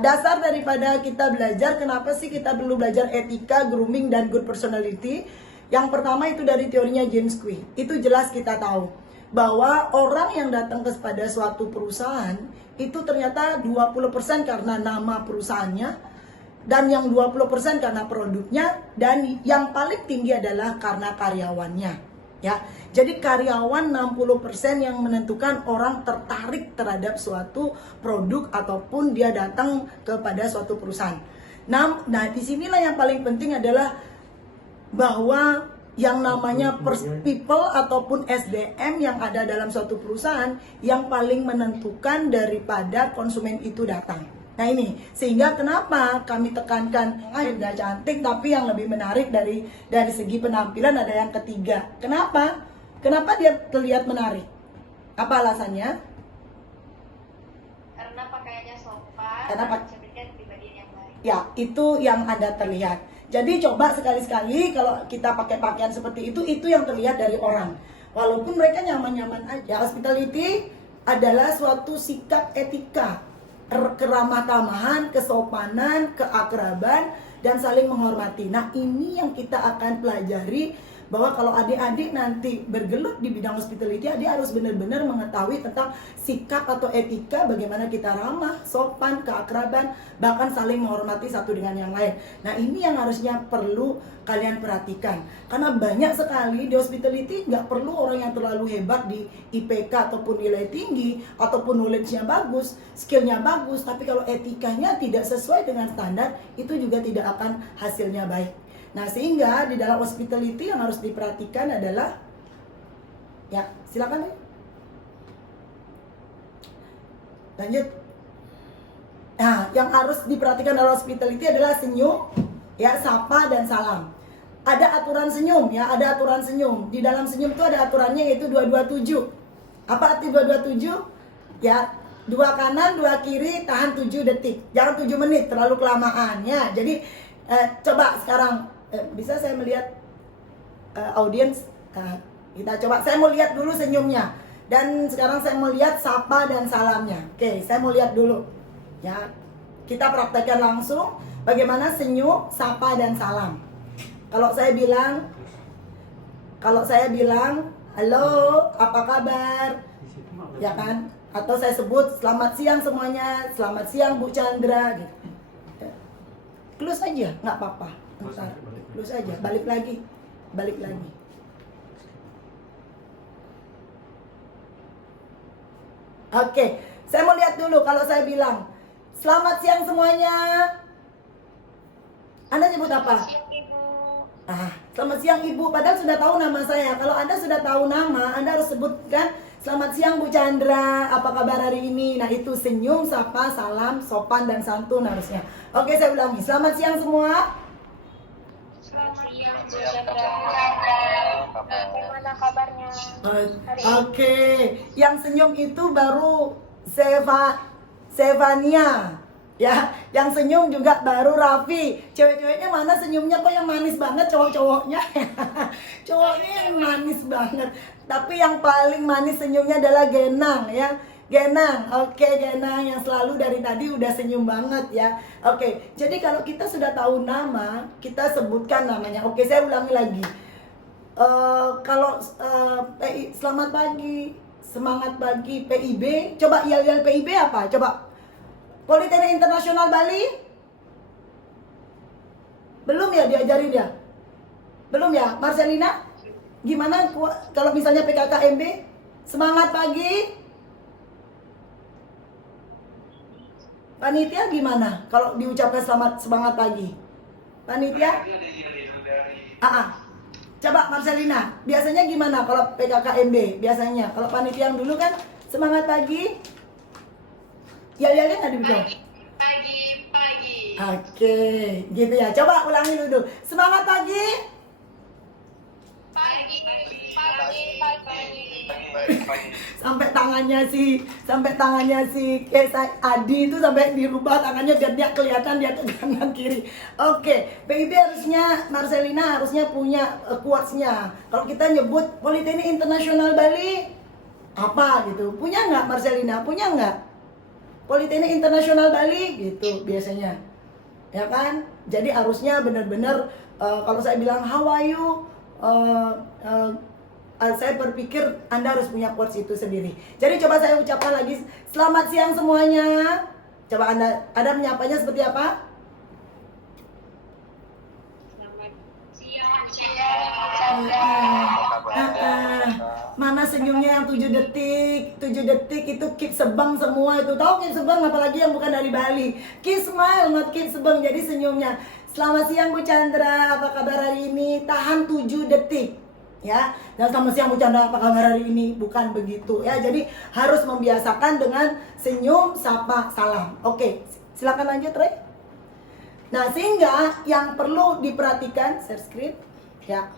dasar daripada kita belajar, kenapa sih kita perlu belajar etika, grooming, dan good personality? Yang pertama itu dari teorinya James Clear. Itu jelas kita tahu bahwa orang yang datang kepada suatu perusahaan itu ternyata 20% karena nama perusahaannya, dan yang 20% karena produknya, dan yang paling tinggi adalah karena karyawannya. Ya, jadi karyawan 60% yang menentukan orang tertarik terhadap suatu produk ataupun dia datang kepada suatu perusahaan. Nah, disinilah yang paling penting adalah bahwa yang namanya people ataupun SDM yang ada dalam suatu perusahaan yang paling menentukan daripada konsumen itu datang. Nah ini, sehingga kenapa kami tekankan nggak cantik, tapi yang lebih menarik dari segi penampilan ada yang ketiga. Kenapa? Kenapa dia terlihat menarik? Apa alasannya? Karena pakaiannya sopan, Karena mencerminkan kepribadian yang baik. Ya, itu yang ada terlihat. Jadi coba sekali-sekali kalau kita pakai pakaian seperti itu yang terlihat dari orang. Walaupun mereka nyaman-nyaman aja. Hospitality adalah suatu sikap etika, keramah tamahan, kesopanan, keakraban, dan saling menghormati. Nah ini yang kita akan pelajari, bahwa kalau adik-adik nanti bergelut di bidang hospitality, adik harus benar-benar mengetahui tentang sikap atau etika, bagaimana kita ramah, sopan, keakraban, bahkan saling menghormati satu dengan yang lain. Nah ini yang harusnya perlu kalian perhatikan, karena banyak sekali di hospitality nggak perlu orang yang terlalu hebat di IPK ataupun nilai tinggi ataupun knowledge-nya bagus, skill-nya bagus, tapi kalau etikanya tidak sesuai dengan standar, itu juga tidak akan hasilnya baik. Nah sehingga di dalam hospitality yang harus diperhatikan adalah, ya silakan ya. Lanjut. Nah yang harus diperhatikan dalam hospitality adalah senyum, ya, sapa dan salam. Ada aturan senyum, ya, ada aturan senyum. Di dalam senyum itu ada aturannya, yaitu 227. Apa arti 227? Ya, 2 kanan, 2 kiri, tahan 7 detik. Jangan 7 menit, terlalu kelamaan ya. Jadi coba sekarang bisa saya melihat audiens, kita coba, saya mau lihat dulu senyumnya, dan sekarang saya mau lihat sapa dan salamnya. Oke, saya mau lihat dulu ya, kita praktekkan langsung bagaimana senyum, sapa dan salam. Kalau saya bilang halo, apa kabar, ya kan, atau saya sebut selamat siang semuanya, selamat siang Bu Chandra gitu. Close aja, nggak apa-apa. Bentar, close aja, balik lagi. Oke, saya mau lihat dulu kalau saya bilang selamat siang semuanya, Anda nyebut apa? Selamat siang, Ibu. Selamat siang Ibu, padahal sudah tahu nama saya. Kalau Anda sudah tahu nama, Anda harus sebutkan selamat siang Bu Chandra, apa kabar hari ini? Nah itu senyum, sapa, salam, sopan dan santun harusnya. Oke, saya ulangi, selamat siang semua. Selamat siang, Bu Chandra. Bagaimana kabarnya? Oke, yang senyum itu baru Sevania, ya. Yang senyum juga baru Raffi. Cewek-ceweknya mana senyumnya kok yang manis banget, cowok-cowoknya. Cowoknya yang manis banget. Tapi yang paling manis senyumnya adalah Genang, ya. Genang, oke Genang yang selalu dari tadi udah senyum banget ya. Oke, jadi kalau kita sudah tahu nama, kita sebutkan namanya. Oke, saya ulangi lagi. Kalau selamat pagi, semangat pagi, PIB, coba yel-yel PIB apa? Coba. Politeknik Internasional Bali? Belum ya diajarin ya? Belum ya? Marcelina? Gimana kalau misalnya PKKMB? Semangat pagi? Panitia gimana kalau diucapkan semangat pagi? Panitia? Coba Marcelina, biasanya gimana kalau PKKMB? Biasanya kalau panitia yang dulu kan semangat pagi. Ya nggak dibilang. Pagi. Oke, gitu ya. Coba ulangi dulu. Semangat pagi. Pagi. Sampai tangannya si Adi itu sampai dirubah tangannya biar dia kelihatan dia ke kanan kiri. Oke, PIB harusnya Marcelina harusnya punya quotes-nya. Kalau kita nyebut Politeknik Internasional Bali apa gitu, punya nggak Marcelina? Punya nggak? Politeknik Internasional Bali gitu biasanya, ya kan? Jadi harusnya benar-benar kalau saya bilang how are you, saya berpikir Anda harus punya quotes itu sendiri. Jadi coba saya ucapkan lagi, selamat siang semuanya. Coba Anda menyapanya seperti apa? Selamat siang. Mana senyumnya yang 7 detik 7 detik itu keep sebang semua itu. Tahu keep sebang, apalagi yang bukan dari Bali. Keep smile, not keep sebang. Jadi senyumnya. Selamat siang Bu Chandra, apa kabar hari ini? Tahan 7 detik. Ya, dan selamat siang Bu Chandra, apa kabar hari ini? Bukan begitu ya. Jadi harus membiasakan dengan senyum, sapa, salam. Oke, silakan lanjut, Rey. Nah, sehingga yang perlu diperhatikan, share screen ya.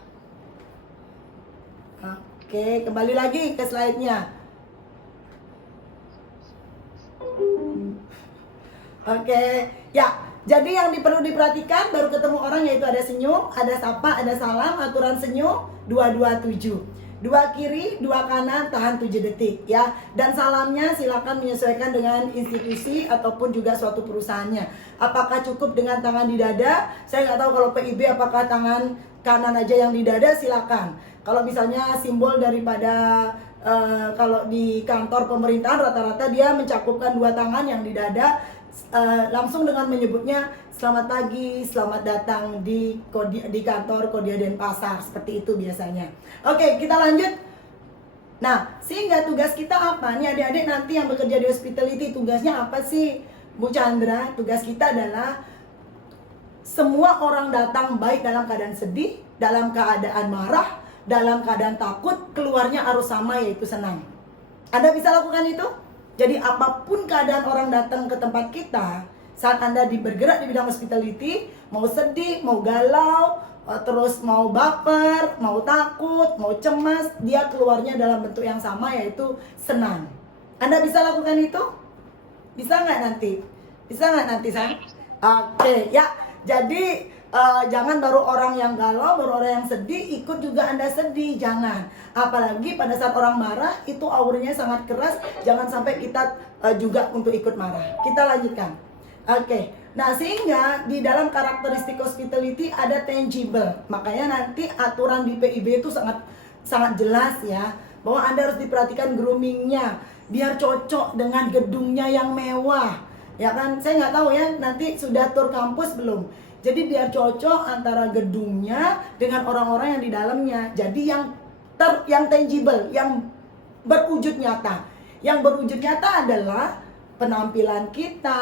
Oke, kembali lagi ke slide-nya. Oke, ya. Jadi yang perlu diperhatikan baru ketemu orang yaitu ada senyum, ada sapa, ada salam, aturan senyum 227. 2 kiri, 2 kanan, tahan 7 detik ya. Dan salamnya silakan menyesuaikan dengan institusi ataupun juga suatu perusahaannya. Apakah cukup dengan tangan di dada? Saya nggak tahu kalau PIB apakah tangan kanan aja yang di dada, silakan. Kalau misalnya simbol daripada kalau di kantor pemerintahan rata-rata dia mencakupkan 2 tangan yang di dada, langsung dengan menyebutnya selamat pagi, selamat datang di kantor Kodia Denpasar, seperti itu biasanya. Oke, kita lanjut. Nah, sehingga tugas kita apa? Nih adik-adik nanti yang bekerja di hospitality, tugasnya apa sih Bu Chandra? Tugas kita adalah semua orang datang baik dalam keadaan sedih, dalam keadaan marah, dalam keadaan takut, keluarnya harus sama yaitu senang. Anda bisa lakukan itu? Jadi apapun keadaan orang datang ke tempat kita, saat Anda bergerak di bidang hospitality, mau sedih, mau galau, terus mau baper, mau takut, mau cemas, dia keluarnya dalam bentuk yang sama yaitu senang. Anda bisa lakukan itu? Bisa nggak nanti? Bisa nggak nanti, Sang? Oke, ya. Jadi jangan baru orang yang galau, baru orang yang sedih, ikut juga Anda sedih, jangan. Apalagi pada saat orang marah, itu auranya sangat keras, jangan sampai kita juga untuk ikut marah. Kita lanjutkan. Oke, nah sehingga di dalam karakteristik hospitality ada tangible. Makanya nanti aturan di PIB itu sangat jelas ya, bahwa Anda harus diperhatikan groomingnya, biar cocok dengan gedungnya yang mewah. Ya kan, saya nggak tahu ya, nanti sudah tur kampus belum? Jadi biar cocok antara gedungnya dengan orang-orang yang di dalamnya. Jadi yang tangible, yang berwujud nyata. Yang berwujud nyata adalah penampilan kita,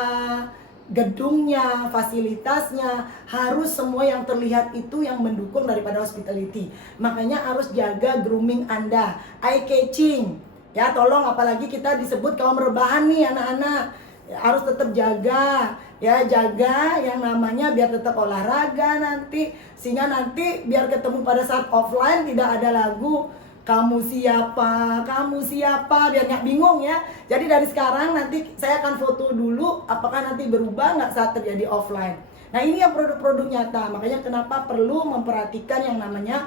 gedungnya, fasilitasnya, harus semua yang terlihat itu yang mendukung daripada hospitality. Makanya harus jaga grooming Anda, eye catching. Ya, tolong apalagi kita disebut kaum rebahan nih anak-anak. Harus tetap jaga, ya jaga yang namanya biar tetap olahraga nanti, sehingga nanti biar ketemu pada saat offline tidak ada lagu kamu siapa, biar nggak bingung ya. Jadi dari sekarang nanti saya akan foto dulu apakah nanti berubah nggak saat terjadi offline. Nah ini yang produk-produk nyata, makanya kenapa perlu memperhatikan yang namanya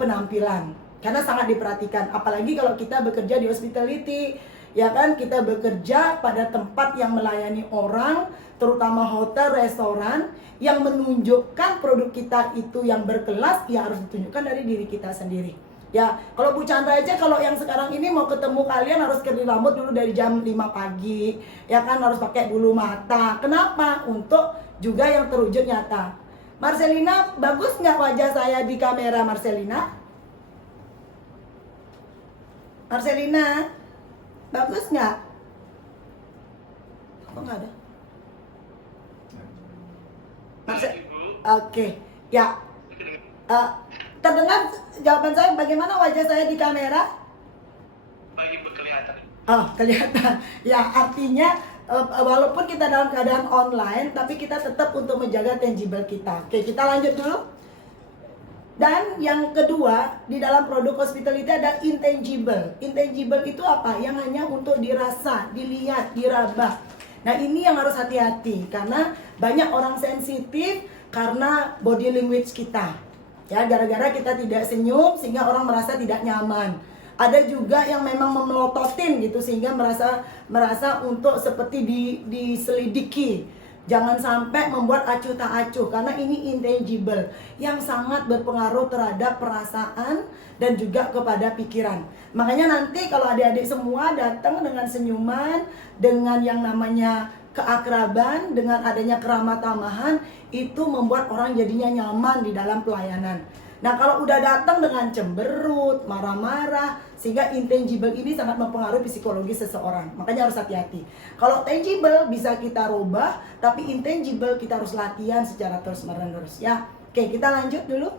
penampilan, karena sangat diperhatikan, apalagi kalau kita bekerja di hospitality. Ya kan, kita bekerja pada tempat yang melayani orang, terutama hotel, restoran, yang menunjukkan produk kita itu yang berkelas, ya harus ditunjukkan dari diri kita sendiri. Ya, kalau Bu Chandra aja, kalau yang sekarang ini mau ketemu kalian harus kering rambut dulu dari jam 5 pagi. Ya kan, harus pakai bulu mata. Kenapa? Untuk juga yang terwujud nyata. Marcelina, bagus nggak wajah saya di kamera, Marcelina? Marcelina? Bagus nggak? Kok nggak ada? Oke, ya. Terdengar jawaban saya bagaimana wajah saya di kamera? Baik, kelihatan. Oh, kelihatan. Ya, artinya walaupun kita dalam keadaan online, tapi kita tetap untuk menjaga tangible kita. Oke, kita lanjut dulu. Dan yang kedua, di dalam produk hospitality ada intangible. Intangible itu apa? Yang hanya untuk dirasa, dilihat, diraba. Nah ini yang harus hati-hati, karena banyak orang sensitif karena body language kita. Ya, gara-gara kita tidak senyum sehingga orang merasa tidak nyaman. Ada juga yang memang memelototin gitu sehingga merasa untuk seperti diselidiki. Jangan sampai membuat acuh tak acuh karena ini intangible yang sangat berpengaruh terhadap perasaan dan juga kepada pikiran. Makanya nanti kalau adik-adik semua datang dengan senyuman, dengan yang namanya keakraban, dengan adanya keramah tamahan, itu membuat orang jadinya nyaman di dalam pelayanan. Nah kalau udah datang dengan cemberut, marah-marah, sehingga intangible ini sangat mempengaruhi psikologi seseorang. Makanya harus hati-hati. Kalau tangible bisa kita rubah, tapi intangible kita harus latihan secara terus-menerus ya. Oke, kita lanjut dulu.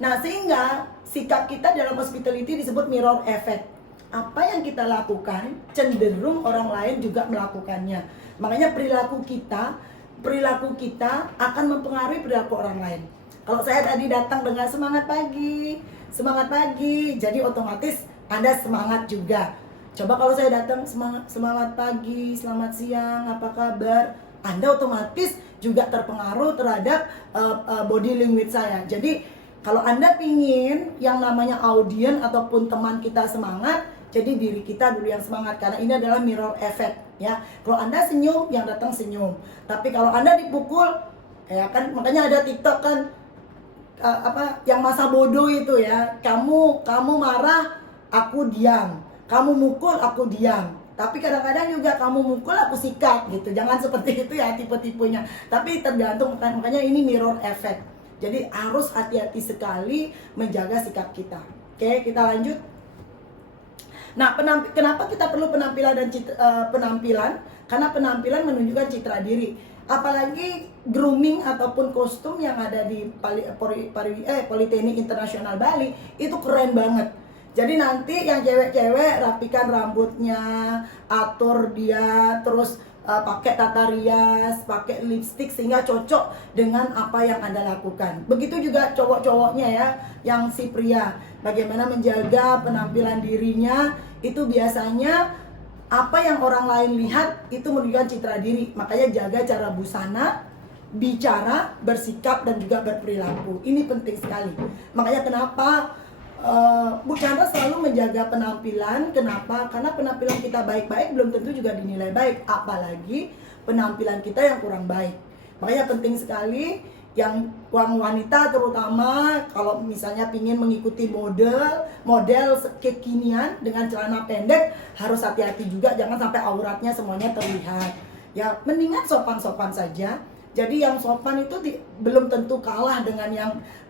Nah sehingga sikap kita dalam hospitality disebut mirror effect. Apa yang kita lakukan cenderung orang lain juga melakukannya. Makanya perilaku kita akan mempengaruhi perilaku orang lain. Kalau saya tadi datang dengan semangat pagi, jadi otomatis Anda semangat juga. Coba kalau saya datang semangat pagi, selamat siang, apa kabar? Anda otomatis juga terpengaruh terhadap body language saya. Jadi kalau Anda pingin yang namanya audien ataupun teman kita semangat, jadi diri kita dulu yang semangat karena ini adalah mirror effect ya. Kalau Anda senyum, yang datang senyum. Tapi kalau Anda dipukul, ya kan makanya ada TikTok kan yang masa bodoh itu ya. Kamu marah, aku diam. Kamu mukul, aku diam. Tapi kadang-kadang juga kamu mukul, aku sikat gitu. Jangan seperti itu ya tipe-tipenya. Tapi tergantung, makanya ini mirror effect. Jadi harus hati-hati sekali menjaga sikap kita. Oke, kita lanjut. Nah, kenapa kita perlu penampilan dan penampilan? Karena penampilan menunjukkan citra diri. Apalagi grooming ataupun kostum yang ada di Politeknik Internasional Bali itu keren banget. Jadi nanti yang cewek-cewek rapikan rambutnya, atur dia, terus pakai tata rias, pakai lipstick sehingga cocok dengan apa yang Anda lakukan. Begitu juga cowok-cowoknya ya, yang si pria. Bagaimana menjaga penampilan dirinya, itu biasanya apa yang orang lain lihat itu menunjukkan citra diri. Makanya jaga cara busana, bicara, bersikap dan juga berperilaku. Ini penting sekali. Makanya kenapa Bu Chandra selalu menjaga penampilan. Kenapa? Karena penampilan kita baik-baik belum tentu juga dinilai baik. Apalagi penampilan kita yang kurang baik. Makanya penting sekali yang wanita terutama kalau misalnya pingin mengikuti model kekinian dengan celana pendek harus hati-hati juga, jangan sampai auratnya semuanya terlihat ya. Mendingan sopan-sopan saja. Jadi yang sopan itu belum tentu kalah dengan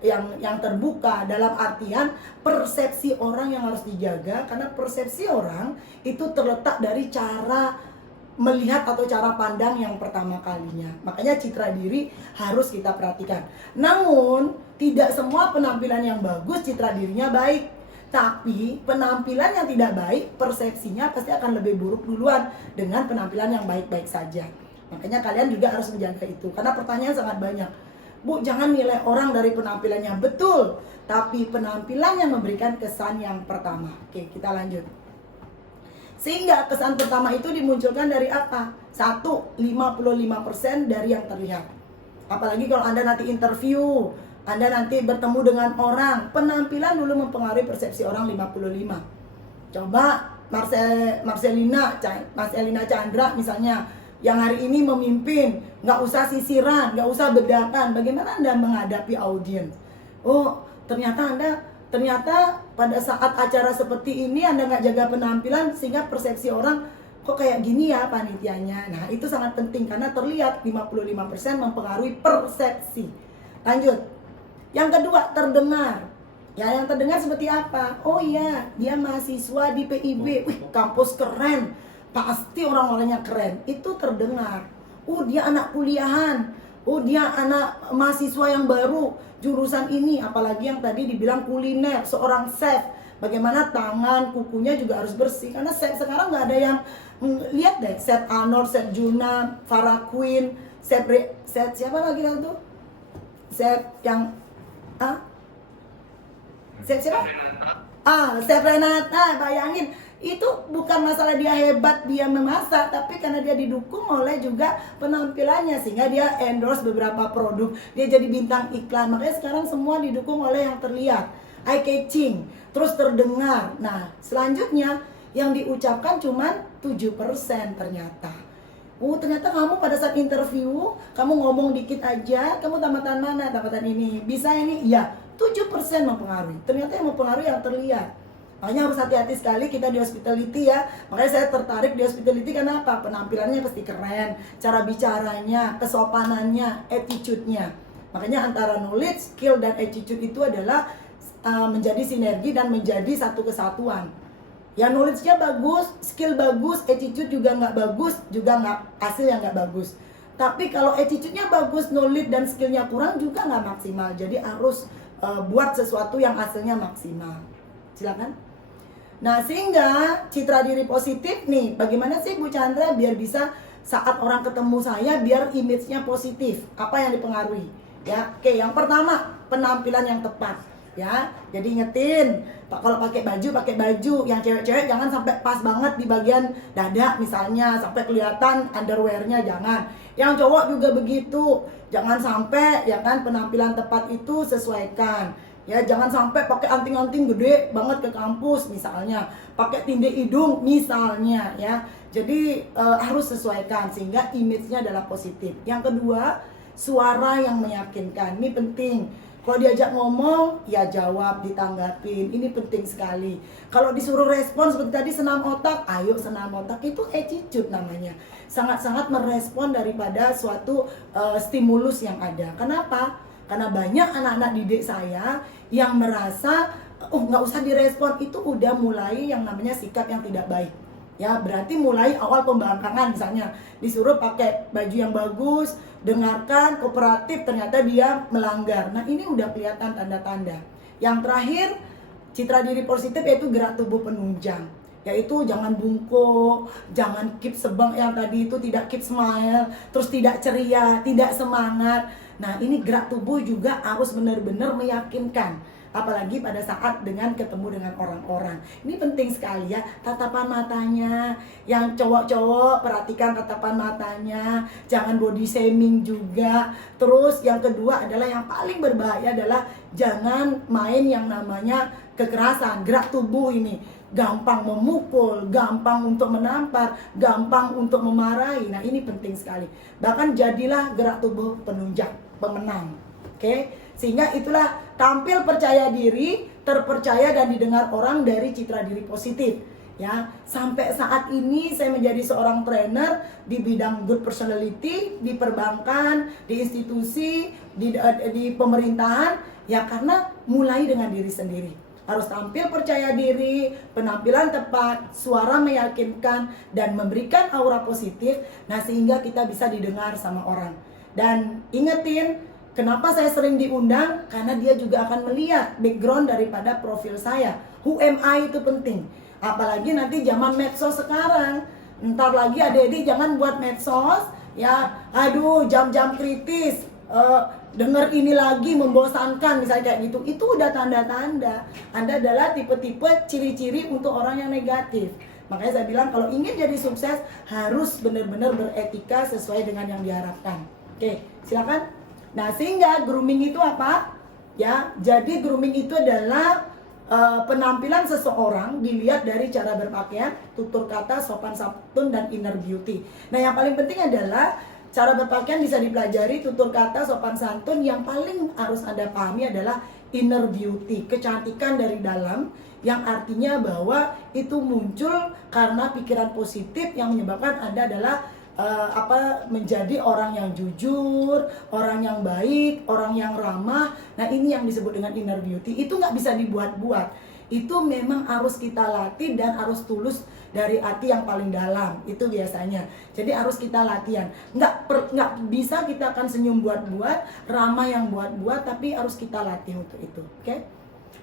yang terbuka, dalam artian persepsi orang yang harus dijaga, karena persepsi orang itu terletak dari cara melihat atau cara pandang yang pertama kalinya. Makanya citra diri harus kita perhatikan. Namun tidak semua penampilan yang bagus citra dirinya baik. Tapi penampilan yang tidak baik persepsinya pasti akan lebih buruk duluan dengan penampilan yang baik-baik saja. Makanya kalian juga harus menjaga itu. Karena pertanyaan sangat banyak. Bu, jangan nilai orang dari penampilannya. Betul, tapi penampilan yang memberikan kesan yang pertama. Oke, kita lanjut. Sehingga kesan pertama itu dimunculkan dari apa? 55% dari yang terlihat. Apalagi kalau Anda nanti interview, Anda nanti bertemu dengan orang, penampilan dulu mempengaruhi persepsi orang 55. Coba Marcelina Chandra misalnya, yang hari ini memimpin, nggak usah sisiran, nggak usah bedakan. Bagaimana Anda menghadapi audiens? Oh, ternyata pada saat acara seperti ini Anda nggak jaga penampilan sehingga persepsi orang kok kayak gini ya panitianya. Nah itu sangat penting karena terlihat 55% mempengaruhi persepsi. Lanjut. Yang kedua, terdengar. Ya, yang terdengar seperti apa? Oh iya, dia mahasiswa di PIB. Wih, kampus keren. Pasti orang-orangnya keren. Itu terdengar. Dia anak kuliahan. Dia anak mahasiswa yang baru jurusan ini. Apalagi yang tadi dibilang kuliner, seorang chef. Bagaimana tangan, kukunya juga harus bersih. Karena chef sekarang nggak ada yang lihat deh. Chef Anor, Chef Juna, Farah Queen, chef siapa lagi tuh? Chef yang chef siapa? Chef Renata. Bayangin, itu bukan masalah dia hebat, dia memasak, tapi karena dia didukung oleh juga penampilannya sehingga dia endorse beberapa produk, dia jadi bintang iklan. Makanya sekarang semua didukung oleh yang terlihat, eye catching. terus terdengar. Nah, selanjutnya yang diucapkan cuman 7% ternyata. Ternyata kamu pada saat interview, kamu ngomong dikit aja, kamu tamatan mana? Tamatan ini. Bisa ini? Iya, 7% mempengaruhi. Ternyata yang mempengaruhi yang terlihat. Makanya harus hati-hati sekali kita di hospitality ya. Makanya saya tertarik di hospitality karena apa? Penampilannya pasti keren, cara bicaranya, kesopanannya, attitude-nya. Makanya antara knowledge, skill, dan attitude itu adalah menjadi sinergi dan menjadi satu kesatuan. Ya knowledge-nya bagus, skill bagus, attitude juga nggak bagus, juga nggak hasil yang nggak bagus. Tapi kalau attitude-nya bagus, knowledge dan skill-nya kurang juga nggak maksimal. Jadi harus buat sesuatu yang hasilnya maksimal. Silakan. Nah, sehingga citra diri positif nih, bagaimana sih Bu Chandra biar bisa saat orang ketemu saya biar image-nya positif? Apa yang dipengaruhi? Ya, oke, yang pertama penampilan yang tepat. Ya, jadi ingetin, kalau pakai baju, yang cewek-cewek jangan sampai pas banget di bagian dada misalnya, sampai kelihatan underwear-nya jangan. Yang cowok juga begitu, jangan sampai ya kan penampilan tepat itu sesuaikan. Ya, jangan sampai pakai anting-anting gede banget ke kampus misalnya, pakai tinde hidung misalnya ya. Jadi harus sesuaikan sehingga image-nya adalah positif. Yang kedua, suara yang meyakinkan. Ini penting. Kalau diajak ngomong, ya jawab, ditanggapin. Ini penting sekali. Kalau disuruh respon seperti tadi senam otak, ayo senam otak, itu attitude namanya. Sangat-sangat merespon daripada suatu stimulus yang ada. Kenapa? Karena banyak anak-anak didik saya yang merasa nggak usah direspon, itu udah mulai yang namanya sikap yang tidak baik. Ya, berarti mulai awal pembangkangan misalnya disuruh pakai baju yang bagus, dengarkan, kooperatif, ternyata dia melanggar. Nah, ini udah kelihatan tanda-tanda. Yang terakhir, citra diri positif yaitu gerak tubuh penunjang. Yaitu jangan bungkuk, jangan keep sebang yang tadi itu, tidak keep smile, terus tidak ceria, tidak semangat. Nah, ini gerak tubuh juga harus benar-benar meyakinkan. Apalagi pada saat dengan ketemu dengan orang-orang. Ini penting sekali ya, tatapan matanya. Yang cowok-cowok perhatikan tatapan matanya, jangan body shaming juga. Terus yang kedua adalah yang paling berbahaya adalah jangan main yang namanya kekerasan. Gerak tubuh ini gampang memukul, gampang untuk menampar, gampang untuk memarahi. Nah, ini penting sekali. Bahkan jadilah gerak tubuh penunjang, pemenang. Oke? Sehingga itulah tampil percaya diri, terpercaya dan didengar orang dari citra diri positif. Ya, sampai saat ini saya menjadi seorang trainer di bidang good personality, di perbankan, di institusi, di pemerintahan, ya karena mulai dengan diri sendiri. Harus tampil percaya diri, penampilan tepat, suara meyakinkan, dan memberikan aura positif. Nah, sehingga kita bisa didengar sama orang. Dan ingetin, kenapa saya sering diundang? Karena dia juga akan melihat background daripada profil saya. Who am I itu penting. Apalagi nanti zaman medsos sekarang. Ntar lagi adik-adik jangan buat medsos. Ya, aduh jam-jam kritis. Dengar ini lagi membosankan misalnya kayak gitu. Itu udah tanda-tanda Anda adalah tipe-tipe ciri-ciri untuk orang yang negatif. Makanya saya bilang kalau ingin jadi sukses harus benar-benar beretika sesuai dengan yang diharapkan. Oke, silakan. Nah, sehingga grooming itu apa? Ya, jadi grooming itu adalah penampilan seseorang dilihat dari cara berpakaian, tutur kata, sopan santun, dan inner beauty. Nah, yang paling penting adalah cara berpakaian bisa dipelajari, tutur kata, sopan santun. Yang paling harus Anda pahami adalah inner beauty, kecantikan dari dalam, yang artinya bahwa itu muncul karena pikiran positif yang menyebabkan Anda adalah menjadi orang yang jujur, orang yang baik, orang yang ramah. Nah, ini yang disebut dengan inner beauty. Itu nggak bisa dibuat-buat. Itu memang harus kita latih dan harus tulus dari hati yang paling dalam. Itu biasanya. Jadi harus kita latihan. Nggak bisa kita akan senyum buat-buat, ramah yang buat-buat, tapi harus kita latih untuk itu. Oke?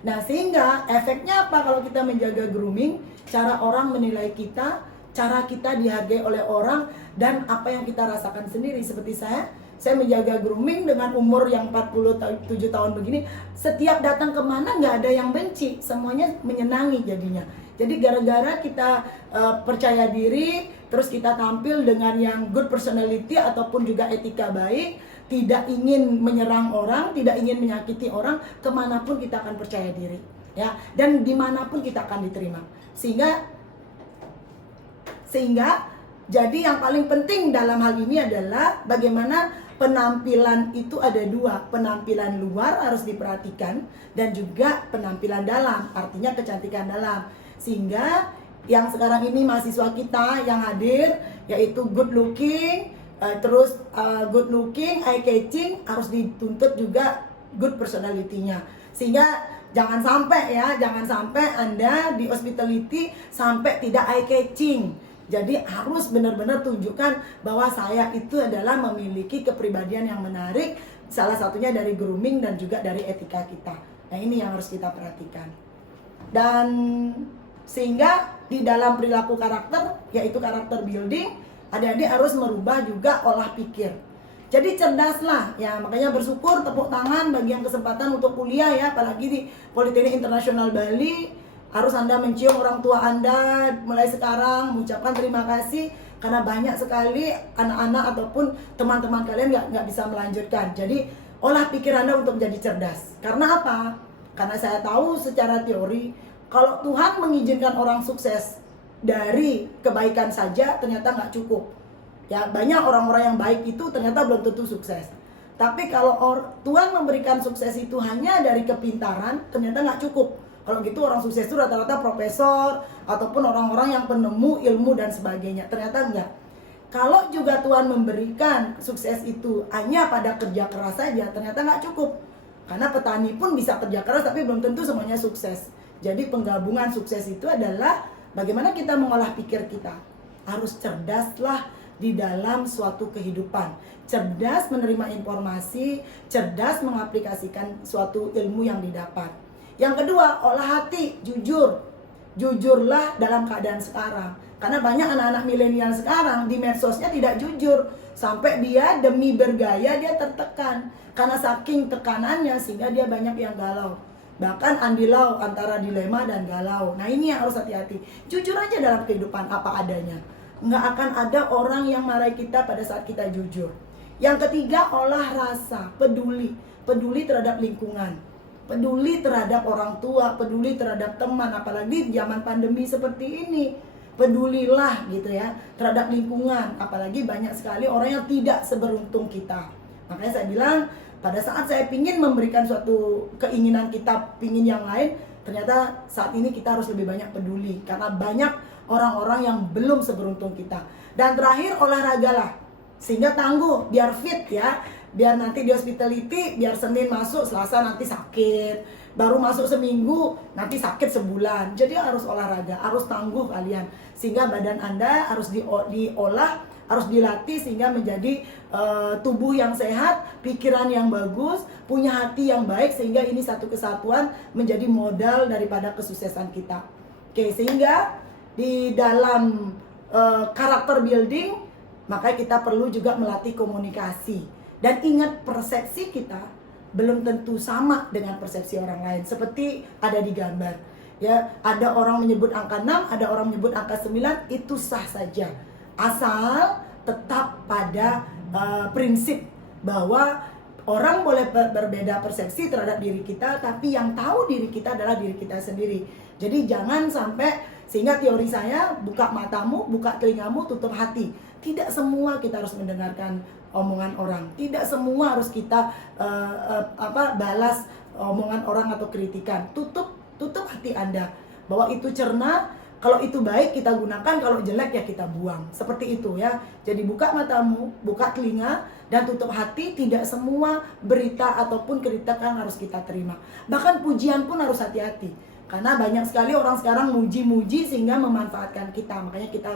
Nah, sehingga efeknya apa kalau kita menjaga grooming? Cara orang menilai kita, cara kita dihargai oleh orang, dan apa yang kita rasakan sendiri. Seperti saya menjaga grooming dengan umur yang 47 tahun begini, setiap datang kemana nggak ada yang benci, semuanya menyenangi jadinya. Jadi gara-gara kita percaya diri, terus kita tampil dengan yang good personality ataupun juga etika baik, tidak ingin menyerang orang, tidak ingin menyakiti orang, kemanapun kita akan percaya diri. ya, dan dimanapun kita akan diterima. Sehingga jadi yang paling penting dalam hal ini adalah bagaimana penampilan itu ada dua. Penampilan luar harus diperhatikan dan juga penampilan dalam, artinya kecantikan dalam. Sehingga yang sekarang ini mahasiswa kita yang hadir yaitu good looking, good looking, eye catching, harus dituntut juga good personality-nya. Sehingga jangan sampai Anda di hospitality sampai tidak eye catching. Jadi harus benar-benar tunjukkan bahwa saya itu adalah memiliki kepribadian yang menarik, salah satunya dari grooming dan juga dari etika kita. Nah, ini yang harus kita perhatikan. Dan sehingga di dalam perilaku karakter, yaitu karakter building, adik-adik harus merubah juga olah pikir. Jadi cerdaslah, ya, makanya bersyukur, tepuk tangan bagi yang kesempatan untuk kuliah ya, apalagi di Politeknik Internasional Bali. Harus Anda mencium orang tua Anda mulai sekarang, mengucapkan terima kasih karena banyak sekali anak-anak ataupun teman-teman kalian nggak bisa melanjutkan. Jadi olah pikir Anda untuk menjadi cerdas. Karena apa? Karena saya tahu secara teori kalau Tuhan mengizinkan orang sukses dari kebaikan saja ternyata nggak cukup. Ya, banyak orang-orang yang baik itu ternyata belum tentu sukses. Tapi kalau Tuhan memberikan sukses itu hanya dari kepintaran, ternyata nggak cukup. Kalau gitu orang sukses itu rata-rata profesor ataupun orang-orang yang penemu ilmu dan sebagainya. Ternyata enggak. Kalau juga Tuhan memberikan sukses itu hanya pada kerja keras saja, ternyata nggak cukup. Karena petani pun bisa kerja keras tapi belum tentu semuanya sukses. Jadi penggabungan sukses itu adalah bagaimana kita mengolah pikir kita. Harus cerdaslah di dalam suatu kehidupan. Cerdas menerima informasi, cerdas mengaplikasikan suatu ilmu yang didapat. Yang kedua, olah hati, jujur. Jujurlah dalam keadaan sekarang. Karena banyak anak-anak milenial sekarang di medsosnya tidak jujur. Sampai dia demi bergaya dia tertekan. Karena saking tekanannya sehingga dia banyak yang galau. Bahkan andilau antara dilema dan galau. Nah, ini yang harus hati-hati. Jujur aja dalam kehidupan apa adanya. Nggak akan ada orang yang marahi kita pada saat kita jujur. Yang ketiga, olah rasa, peduli. Peduli terhadap lingkungan. Peduli terhadap orang tua, peduli terhadap teman, apalagi di zaman pandemi seperti ini. Pedulilah gitu ya terhadap lingkungan, apalagi banyak sekali orang yang tidak seberuntung kita. Makanya saya bilang, pada saat saya ingin memberikan suatu keinginan kita, pingin yang lain, ternyata saat ini kita harus lebih banyak peduli karena banyak orang-orang yang belum seberuntung kita. Dan terakhir, olahragalah sehingga tangguh, biar fit ya. Biar nanti di hospitality, biar Senin masuk, Selasa nanti sakit, baru masuk seminggu, nanti sakit sebulan. Jadi harus olahraga, harus tangguh kalian. Sehingga badan Anda harus diolah, harus dilatih sehingga menjadi tubuh yang sehat, pikiran yang bagus, punya hati yang baik. Sehingga ini satu kesatuan menjadi modal daripada kesuksesan kita. Oke, sehingga di dalam karakter building, maka kita perlu juga melatih komunikasi. Dan ingat, persepsi kita belum tentu sama dengan persepsi orang lain. Seperti ada di gambar. Ya, ada orang menyebut angka 6, ada orang menyebut angka 9, itu sah saja. Asal tetap pada prinsip bahwa orang boleh berbeda persepsi terhadap diri kita, tapi yang tahu diri kita adalah diri kita sendiri. Jadi jangan sampai, sehingga teori saya, buka matamu, buka telingamu, tutup hati. Tidak semua kita harus mendengarkan omongan orang. Tidak semua harus kita balas omongan orang atau kritikan. Tutup hati Anda bahwa itu cerna. Kalau itu baik kita gunakan, kalau jelek ya kita buang. Seperti itu ya. Jadi buka matamu, buka telinga, dan tutup hati. Tidak semua berita ataupun kritikan harus kita terima. Bahkan pujian pun harus hati-hati. Karena banyak sekali orang sekarang muji-muji sehingga memanfaatkan kita. Makanya kita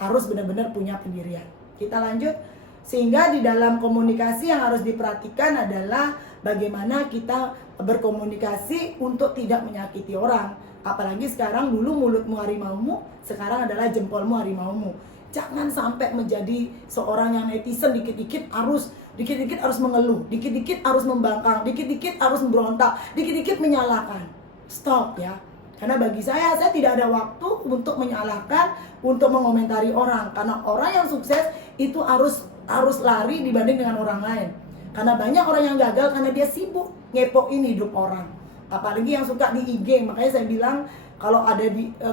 harus benar-benar punya pendirian. Kita lanjut. Sehingga di dalam komunikasi yang harus diperhatikan adalah bagaimana kita berkomunikasi untuk tidak menyakiti orang. Apalagi sekarang, dulu mulutmu harimaumu, sekarang adalah jempolmu harimaumu. Jangan sampai menjadi seorang yang netizen dikit-dikit harus mengeluh, dikit-dikit harus membangkang, dikit-dikit harus memberontak, dikit-dikit menyalahkan. Stop ya. Karena bagi saya tidak ada waktu untuk menyalahkan, untuk mengomentari orang. Karena orang yang sukses itu harus lari dibanding dengan orang lain. Karena banyak orang yang gagal karena dia sibuk ngepoin hidup orang. apalagi yang suka di IG. Makanya saya bilang kalau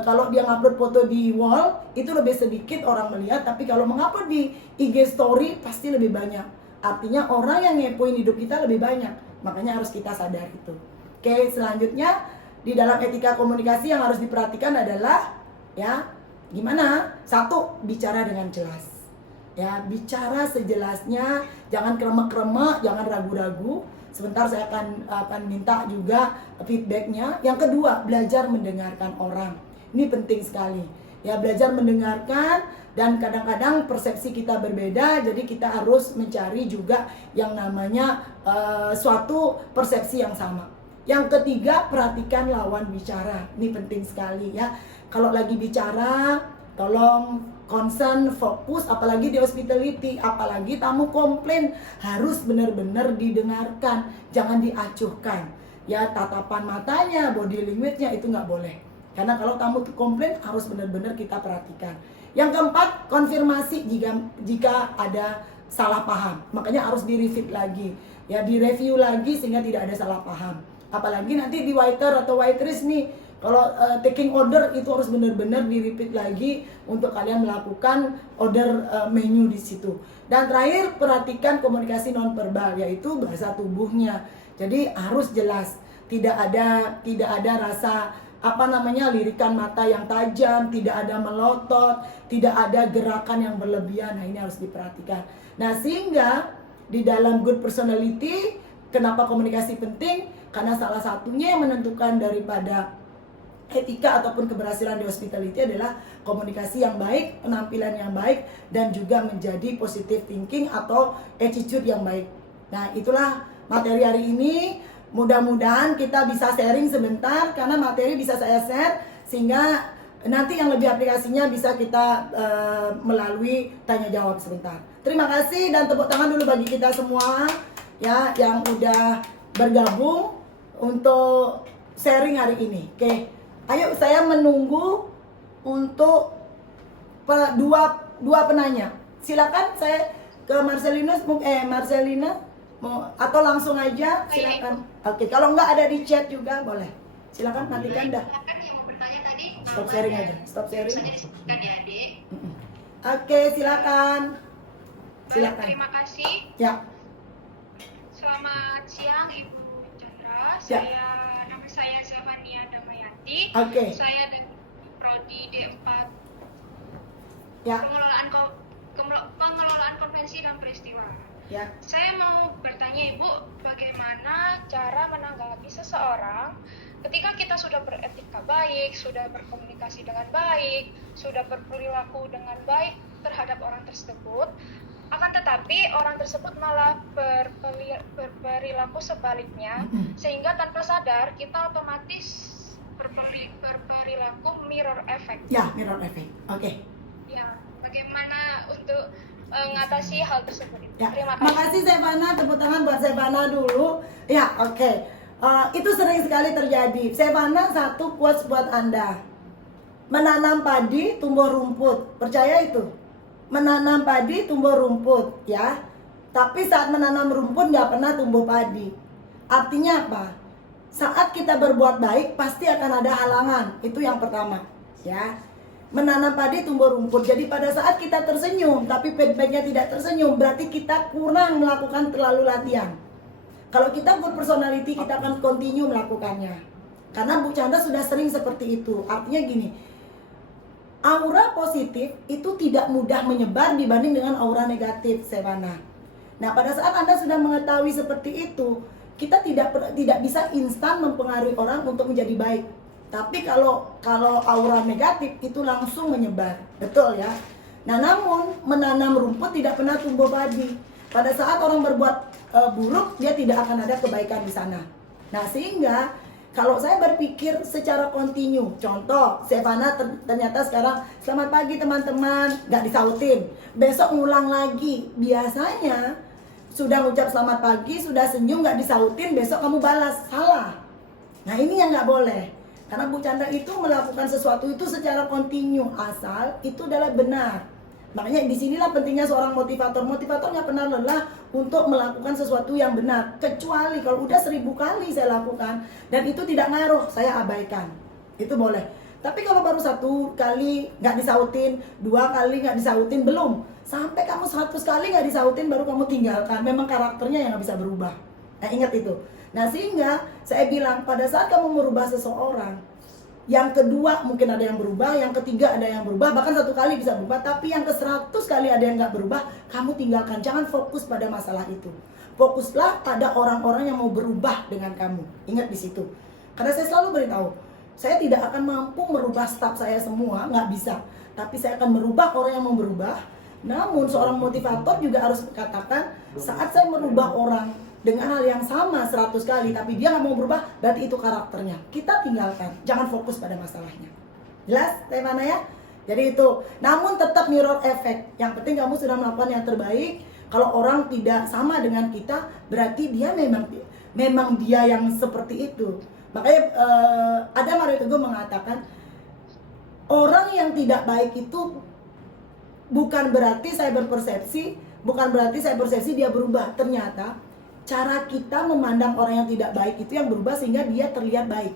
kalau dia ngupload foto di wall itu lebih sedikit orang melihat, tapi kalau mengupload di IG story pasti lebih banyak. Artinya orang yang ngepoin hidup kita lebih banyak. Makanya harus kita sadar itu. Oke, selanjutnya di dalam etika komunikasi yang harus diperhatikan adalah ya gimana? Satu, bicara dengan jelas. Ya, bicara sejelasnya, jangan kremek-kremek, jangan ragu-ragu. Sebentar saya akan minta juga feedbacknya. Yang kedua, belajar mendengarkan orang. Ini penting sekali. Ya, belajar mendengarkan, dan kadang-kadang persepsi kita berbeda, jadi kita harus mencari juga yang namanya suatu persepsi yang sama. Yang ketiga, perhatikan lawan bicara. Ini penting sekali ya. Kalau lagi bicara, tolong concern, fokus, apalagi di hospitality, apalagi tamu komplain, harus benar-benar didengarkan, jangan diacuhkan. Ya, tatapan matanya, body language-nya itu nggak boleh. Karena kalau tamu komplain harus benar-benar kita perhatikan. Yang keempat, konfirmasi jika ada salah paham. Makanya harus di-repeat lagi, ya, direview lagi sehingga tidak ada salah paham. Apalagi nanti di waiter atau waitress nih, kalau taking order itu harus benar-benar di-repeat lagi untuk kalian melakukan order menu di situ. Dan terakhir, perhatikan komunikasi nonverbal, yaitu bahasa tubuhnya. Jadi harus jelas, tidak ada rasa lirikan mata yang tajam, tidak ada melotot, tidak ada gerakan yang berlebihan. Nah, ini harus diperhatikan. Nah, sehingga di dalam good personality, kenapa komunikasi penting? Karena salah satunya yang menentukan daripada etika ataupun keberhasilan di hospitality adalah komunikasi yang baik, penampilan yang baik, dan juga menjadi positive thinking atau attitude yang baik. Nah, itulah materi hari ini. Mudah-mudahan kita bisa sharing sebentar, karena materi bisa saya share sehingga nanti yang lebih aplikasinya bisa kita melalui tanya jawab sebentar. Terima kasih dan tepuk tangan dulu bagi kita semua ya yang udah bergabung untuk sharing hari ini. Oke. Ayo, saya menunggu untuk dua penanya. Silakan, saya ke Marcelina mau atau langsung aja, silakan. Oke, kalau nggak ada di chat juga boleh. Silakan, matikan dah. Silakan yang mau bertanya tadi. Stop sharing aja. Stop sharing. Bisa disebutkan ya, Adik. Oke, silakan. Silakan. Terima kasih. Ya. Selamat siang Ibu Chandra. Ya. Nama saya Zafania Damayanti. Oke. Saya dari Prodi D4. Ya. Pengelolaan konvensi dan peristiwa. Ya. Saya mau bertanya Ibu, bagaimana cara menanggapi seseorang ketika kita sudah beretika baik, sudah berkomunikasi dengan baik, sudah berperilaku dengan baik terhadap orang tersebut, akan tetapi orang tersebut malah berperilaku sebaliknya, sehingga tanpa sadar kita otomatis berperilaku mirror effect. Ya, mirror effect. Oke. Ya, bagaimana untuk mengatasi hal tersebut? Ya. Terima kasih. Makasih Zevana, tepuk tangan buat Zevana dulu. Ya, oke. Itu sering sekali terjadi. Zevana, satu quotes buat Anda. Menanam padi, tumbuh rumput. Percaya itu? Menanam padi, tumbuh rumput, ya. Tapi saat menanam rumput nggak pernah tumbuh padi. Artinya apa? Saat kita berbuat baik, pasti akan ada halangan. Itu yang pertama, ya. Menanam padi, tumbuh rumput. Jadi pada saat kita tersenyum, tapi feedbacknya tidak tersenyum, berarti kita kurang melakukan terlalu latihan. Kalau kita good personality, kita akan continue melakukannya. Karena Bu Chandra sudah sering seperti itu. Artinya gini, aura positif itu tidak mudah menyebar dibanding dengan aura negatif, Sevana. Nah, pada saat Anda sudah mengetahui seperti itu, kita tidak bisa instan mempengaruhi orang untuk menjadi baik. Tapi kalau aura negatif itu langsung menyebar, betul ya. Nah, namun menanam rumput tidak pernah tumbuh padi. Pada saat orang berbuat buruk, dia tidak akan ada kebaikan di sana. Nah, sehingga kalau saya berpikir secara kontinu, contoh, Sevana ternyata sekarang selamat pagi teman-teman, nggak disautin. Besok ngulang lagi. Biasanya sudah ngucap selamat pagi, sudah senyum, nggak disautin, besok kamu balas. Salah. Nah, ini yang nggak boleh. Karena Bu Chandra itu melakukan sesuatu itu secara kontinu, asal itu adalah benar. Makanya disinilah pentingnya seorang motivator. Motivator nggak pernah lelah untuk melakukan sesuatu yang benar. Kecuali kalau udah 1000 kali saya lakukan dan itu tidak ngaruh, saya abaikan. Itu boleh. Tapi kalau baru 1 kali nggak disautin, 2 kali nggak disautin, belum. Sampai kamu 100 kali nggak disautin baru kamu tinggalkan. Memang karakternya yang nggak bisa berubah. Nah ingat itu. Nah sehingga saya bilang pada saat kamu merubah seseorang, yang kedua mungkin ada yang berubah, yang ketiga ada yang berubah, bahkan 1 kali bisa berubah, tapi yang ke-100 kali ada yang nggak berubah, kamu tinggalkan. Jangan fokus pada masalah itu. Fokuslah pada orang-orang yang mau berubah dengan kamu. Ingat di situ. Karena saya selalu beritahu, saya tidak akan mampu merubah staf saya semua, nggak bisa. Tapi saya akan merubah orang yang mau berubah. Namun seorang motivator juga harus katakan, saat saya merubah orang dengan hal yang sama 100 kali tapi dia nggak mau berubah, berarti itu karakternya. Kita tinggalkan, jangan fokus pada masalahnya. Jelas Stefana ya? Jadi itu. Namun tetap mirror effect. Yang penting kamu sudah melakukan yang terbaik. Kalau orang tidak sama dengan kita, berarti dia memang dia yang seperti itu. Makanya ada Mario Teguh mengatakan, orang yang tidak baik itu bukan berarti saya berpersepsi, bukan berarti saya persepsi dia berubah. Ternyata cara kita memandang orang yang tidak baik itu yang berubah sehingga dia terlihat baik.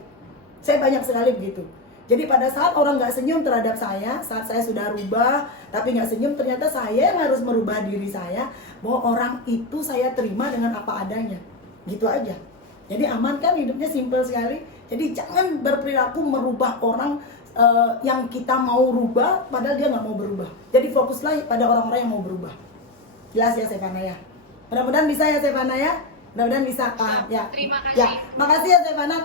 Saya banyak sekali begitu. Jadi pada saat orang nggak senyum terhadap saya, saat saya sudah rubah tapi nggak senyum, ternyata saya yang harus merubah diri saya, bahwa orang itu saya terima dengan apa adanya. Gitu aja. Jadi aman kan, hidupnya simple sekali. Jadi jangan berperilaku merubah orang yang kita mau rubah padahal dia nggak mau berubah. Jadi fokuslah pada orang-orang yang mau berubah. Jelas ya Stefana ya? Mudah-mudahan bisa ya Stefana ya. Mudah-mudahan bisa paham ya. Terima kasih. Ya, makasih ya Stefana.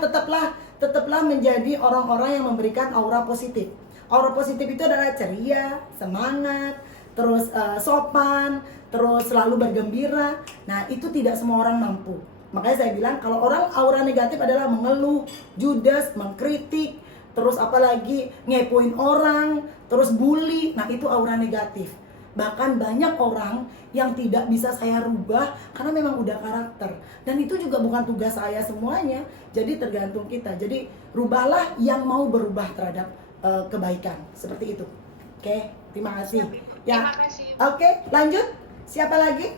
Tetaplah menjadi orang-orang yang memberikan aura positif. Aura positif itu adalah ceria, semangat, terus sopan, terus selalu bergembira. Nah, itu tidak semua orang mampu. Makanya saya bilang kalau orang aura negatif adalah mengeluh, judes, mengkritik, terus apalagi ngepoin orang, terus bully. Nah, itu aura negatif. Bahkan banyak orang yang tidak bisa saya rubah karena memang udah karakter. Dan itu juga bukan tugas saya semuanya. Jadi tergantung kita. Jadi rubahlah yang mau berubah terhadap kebaikan. Seperti itu. Oke, terima kasih. Ya. Terima kasih. Oke, lanjut. Siapa lagi?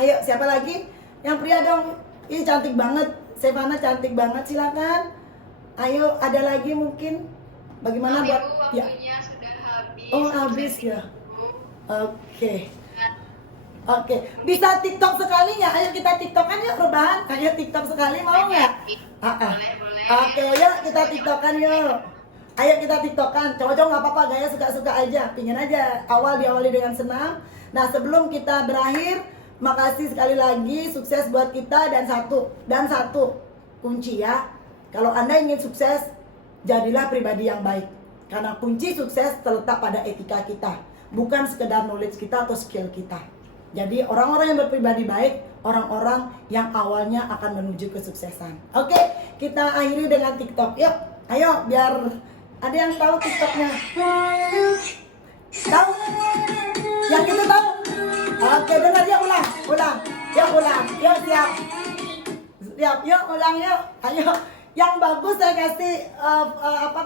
Ayo, siapa lagi? Yang pria dong. Ih, cantik banget. Stefana cantik banget. Silakan. Ayo, ada lagi mungkin. Bagaimana buat ya? Waktunya sudah habis. Oh, habis ya. Oke. Bisa TikTok sekali nggak? Ayo kita TikTokan yuk rebahan. Ayo TikTok sekali mau nggak? Boleh. Oke, yuk kita TikTokan yuk. Ayo kita TikTokan. Cowok-cowok nggak apa-apa, gaya suka-suka aja. Pingin aja. Diawali dengan senang. Nah, sebelum kita berakhir, makasih sekali lagi, sukses buat kita dan satu kunci ya. Kalau Anda ingin sukses, jadilah pribadi yang baik. Karena kunci sukses terletak pada etika kita, bukan sekedar knowledge kita atau skill kita. Jadi orang-orang yang berpribadi baik, orang-orang yang awalnya akan menuju kesuksesan. Oke, kita akhiri dengan TikTok. Yuk, ayo biar ada yang tahu TikToknya. Tahu? Yang itu tahu? Oke, dengar ya, ulang. Yuk ulang, yuk siap. Yuk ulang yuk. Ayo, yang bagus saya kasih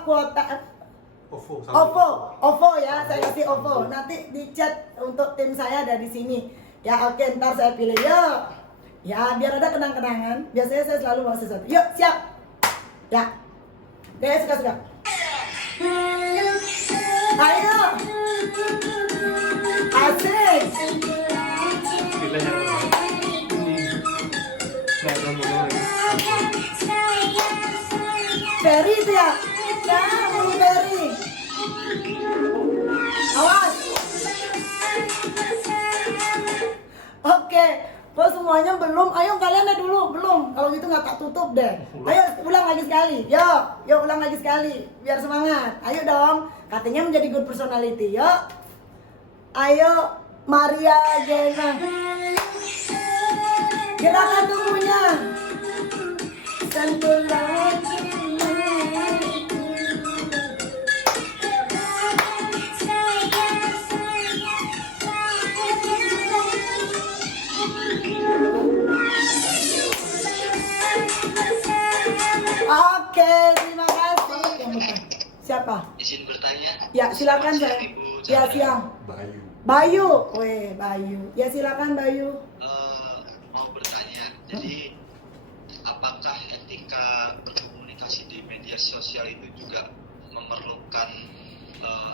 kuota. OVO ya, saya kasih OVO. Nanti di chat untuk tim saya ada di sini. Ya oke, ntar saya pilih yuk. Ya biar ada kenang-kenangan. Biasanya saya selalu bawa sesuatu. Yuk siap. Ya. Oke, suka. Ayo. Asik. Ferry itu ya. Ya, ini Ferry. Awas. Oke, kok semuanya belum? Ayo kalian deh dulu, belum. Kalau gitu nggak tak tutup deh. Ayo ulang lagi sekali. Yuk ulang lagi sekali. Biar semangat. Ayo dong. Katanya menjadi good personality. Yuk. Ayo Maria Gena. Gerakan tubuhnya. Sentuh lagi. Oke, terima kasih. Siapa? Izin bertanya. Ya, silakan Selamat saya. siang, Ibu Ya, siang. Bayu. Bayu. Weh, Bayu. Ya, silakan Bayu. Mau bertanya, jadi apakah etika berkomunikasi di media sosial itu juga memerlukan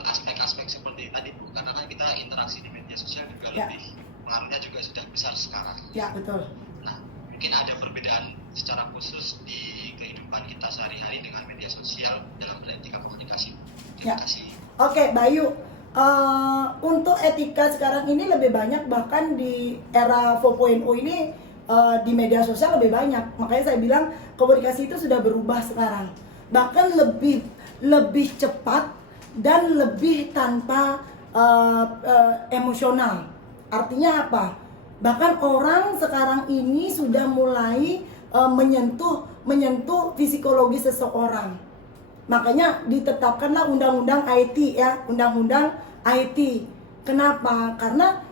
aspek-aspek seperti tadi Bu? Karena kan kita interaksi di media sosial juga Ya. lebih, pengaruhnya juga sudah besar sekarang. Ya, betul. Nah, mungkin ada perbedaan secara khusus di kehidupan kita sehari-hari dengan media sosial dalam etika komunikasi. Ya. Terima kasih. Oke, Bayu. Untuk etika sekarang ini lebih banyak, bahkan di era 4.0 ini di media sosial lebih banyak. Makanya saya bilang komunikasi itu sudah berubah sekarang. Bahkan lebih cepat dan lebih tanpa emosional. Artinya apa? Bahkan orang sekarang ini sudah mulai menyentuh psikologi seseorang. Makanya ditetapkanlah undang-undang IT ya, undang-undang IT. Kenapa? Karena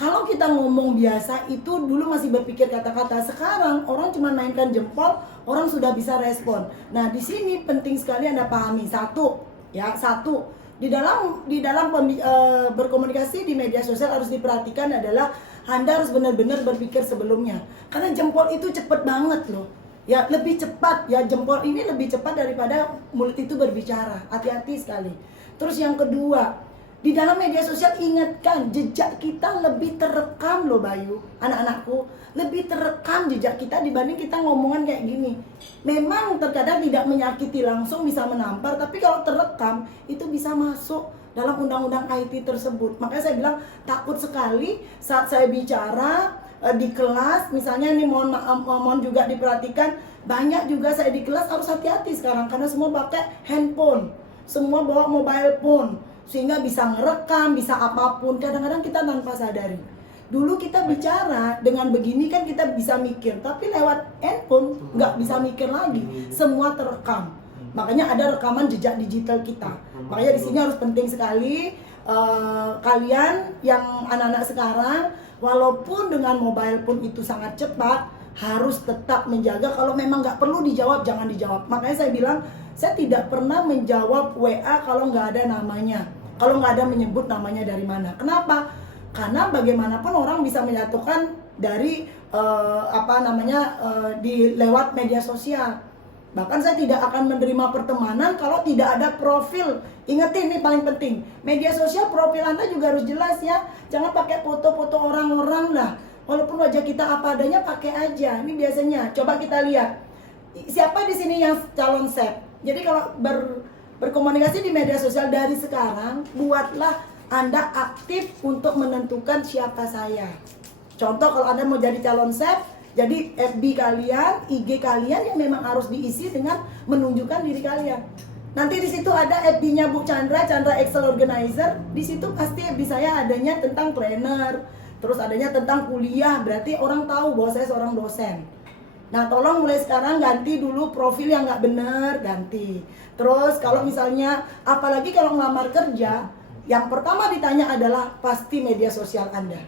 kalau kita ngomong biasa itu dulu masih berpikir kata-kata, sekarang orang cuma mainkan jempol, orang sudah bisa respon. Nah, di sini penting sekali Anda pahami satu, di dalam berkomunikasi di media sosial harus diperhatikan adalah Anda harus benar-benar berpikir sebelumnya. Karena jempol itu cepet banget loh. Ya, lebih cepat ya, jempol ini lebih cepat daripada mulut itu berbicara. Hati-hati sekali. Terus yang kedua, di dalam media sosial ingatkan jejak kita lebih terekam loh Bayu, anak-anakku, lebih terekam jejak kita dibanding kita ngomongan kayak gini. Memang terkadang tidak menyakiti langsung, bisa menampar, tapi kalau terekam itu bisa masuk dalam undang-undang IT tersebut. Makanya saya bilang takut sekali saat saya bicara di kelas, misalnya ini mohon juga diperhatikan, banyak juga saya di kelas harus hati-hati sekarang karena semua pakai handphone, semua bawa mobile phone, sehingga bisa ngerekam, bisa apapun. Kadang-kadang kita tanpa sadari. Dulu kita bicara dengan begini kan kita bisa mikir, tapi lewat handphone nggak bisa mikir lagi, semua terekam. Makanya ada rekaman jejak digital kita. Makanya di sini harus penting sekali kalian yang anak-anak sekarang, walaupun dengan mobile phone itu sangat cepat, harus tetap menjaga. Kalau memang nggak perlu dijawab, jangan dijawab. Makanya saya bilang, saya tidak pernah menjawab WA kalau nggak ada namanya, kalau nggak ada menyebut namanya dari mana. Kenapa? Karena bagaimanapun orang bisa menyatukan dari di lewat media sosial. Bahkan saya tidak akan menerima pertemanan kalau tidak ada profil. Ingetin, ini paling penting. Media sosial profil Anda juga harus jelas ya. Jangan pakai foto-foto orang-orang lah. Walaupun wajah kita apa adanya, pakai aja. Ini biasanya. Coba kita lihat. Siapa di sini yang calon chef? Jadi kalau berkomunikasi di media sosial dari sekarang, buatlah Anda aktif untuk menentukan siapa saya. Contoh kalau Anda mau jadi calon chef, jadi FB kalian, IG kalian yang memang harus diisi dengan menunjukkan diri kalian. Nanti di situ ada FB-nya Bu Chandra, Chandra Excel Organizer. Di situ pasti FB saya adanya tentang trainer, terus adanya tentang kuliah, berarti orang tahu bahwa saya seorang dosen. Nah, tolong mulai sekarang ganti dulu profil yang nggak benar, ganti. Terus kalau misalnya, apalagi kalau ngelamar kerja, yang pertama ditanya adalah pasti media sosial Anda.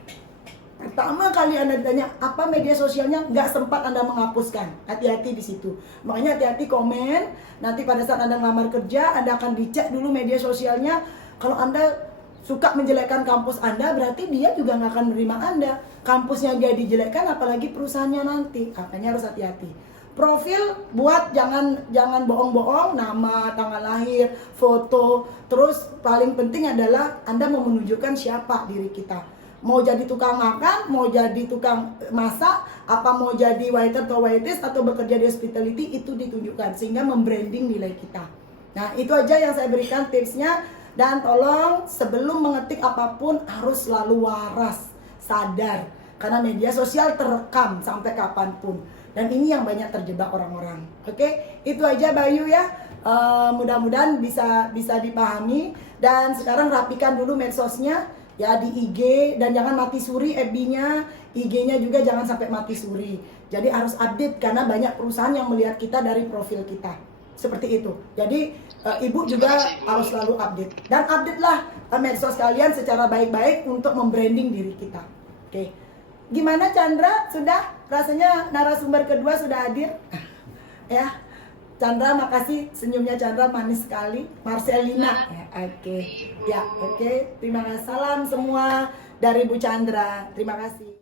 Pertama kali Anda ditanya, apa media sosialnya, nggak sempat Anda menghapuskan. Hati-hati di situ. Makanya hati-hati komen. Nanti pada saat Anda ngelamar kerja, Anda akan dicek dulu media sosialnya. Kalau Anda suka menjelekkan kampus Anda, berarti dia juga nggak akan menerima Anda. Kampusnya dia dijelekkan, apalagi perusahaannya nanti. Makanya harus hati-hati. Profil buat jangan bohong-bohong, nama, tanggal lahir, foto. Terus paling penting adalah Anda mau menunjukkan siapa diri kita. Mau jadi tukang makan, mau jadi tukang masak, apa mau jadi waiter atau waitress atau bekerja di hospitality, itu ditunjukkan sehingga membranding nilai kita. Nah, itu aja yang saya berikan tipsnya. Dan tolong sebelum mengetik apapun harus selalu waras, sadar, karena media sosial terekam sampai kapanpun. Dan ini yang banyak terjebak orang-orang. Oke, itu aja Bayu ya. Mudah-mudahan bisa dipahami. Dan sekarang rapikan dulu medsosnya. Ya, di IG, dan jangan mati suri FB-nya, IG-nya juga jangan sampai mati suri. Jadi harus update karena banyak perusahaan yang melihat kita dari profil kita. Seperti itu. Jadi Ibu juga harus selalu update. Dan update-lah medsos kalian secara baik-baik untuk membranding diri kita. Oke. Gimana Chandra? Sudah? Rasanya narasumber kedua sudah hadir? Ya. Chandra, makasih senyumnya Chandra manis sekali. Marcelina, oke, ya oke. Terima kasih, salam semua dari Bu Chandra. Terima kasih.